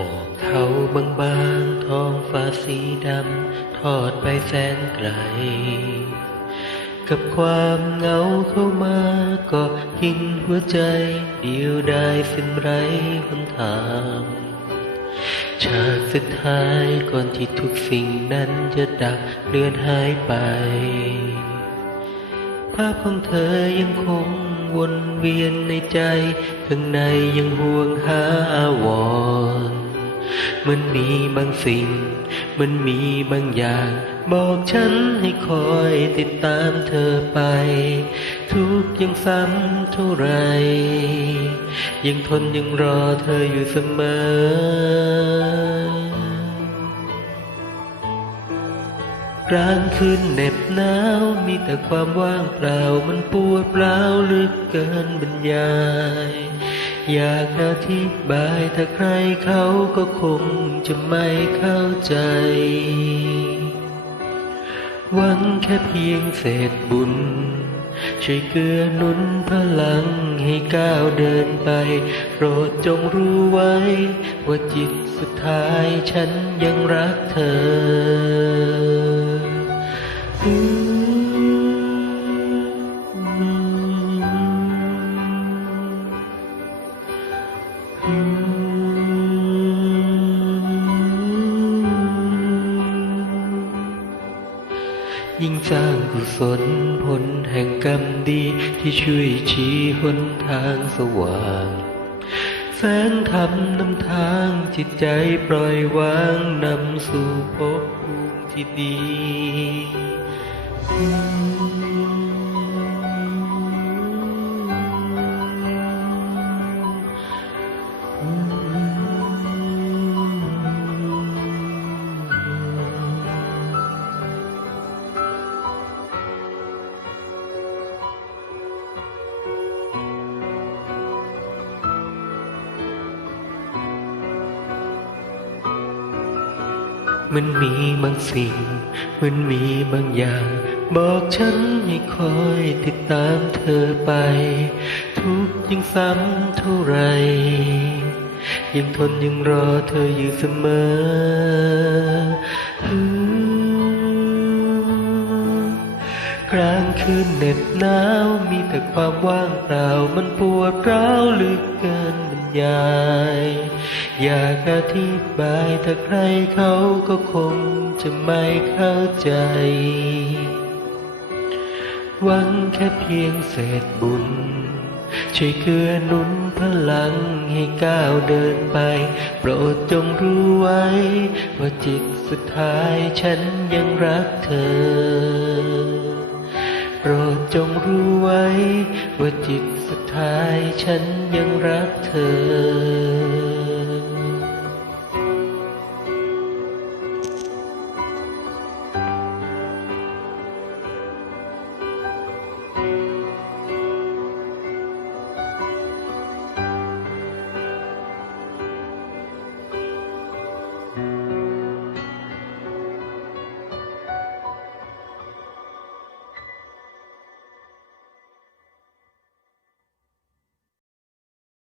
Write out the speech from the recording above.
หมอกเทาบางบางท้องฟ้าสีดำ ทอดไปแสนไกล กับความเหงาเข้ามาก็กินหัวใจ เดียวไดายสิ้นไรหนทางฉากสุดท้ายก่อนที่ทุกสิ่งนั้นจะดับเลือนหายไป ภาพของเธอยังคงวนเวียนในใจ ข้างในยังห่วงหาอาวร มันมีบางสิ่ง มันมีบางอย่าง บอกฉันให้คอยติดตามเธอไป ทุกยังซ้ำเท่าไร ยังทนยังรอเธออยู่เสมอกลางคืนเหน็บหนาวมีแต่ความว่างเปล่ามันปวดร้าวเหลึกเกินบรรยาย อยากอธิบายถ้าใครเขาก็คงจะไม่เข้าใจ หวังแค่เพียงเศษบุญ ช่วยเกื้อหนุนพลังให้ก้าวเดินไป โปรดจงรู้ไว้ ว่าจิตสุดท้ายฉันยังรักเธอ ยิ่งสร้างกุศลผลแห่งกรรมดีที่ช่วยชี้หนทางสว่าง แสงธรรมนำทางจิตใจปล่อยวางนำสู่ภพภูมิที่ดี มันมีบางสิ่ง มันมีบางอย่าง บอกฉันให้คอยติดตามเธอไป ทุกยิ่งซ้ำเท่าไร ยังทนยังรอเธออยู่เสมอกลางคืนเหน็บหนาวมีแต่ความว่างเปล่ามันปวดร้าวหลึกเกินบรรยาย อยากอธิบายถ้าใครเขาก็คงจะไม่เข้าใจ หวังแค่เพียงเศษบุญ ช่วยเกื้อหนุนพลังให้ก้าวเดินไป โปรดจงรู้ไว้ ว่าจิตสุดท้ายฉันยังรักเธอ โปรดจงรู้ไว้ ว่าจิตสุดท้ายฉันยังรักเธอ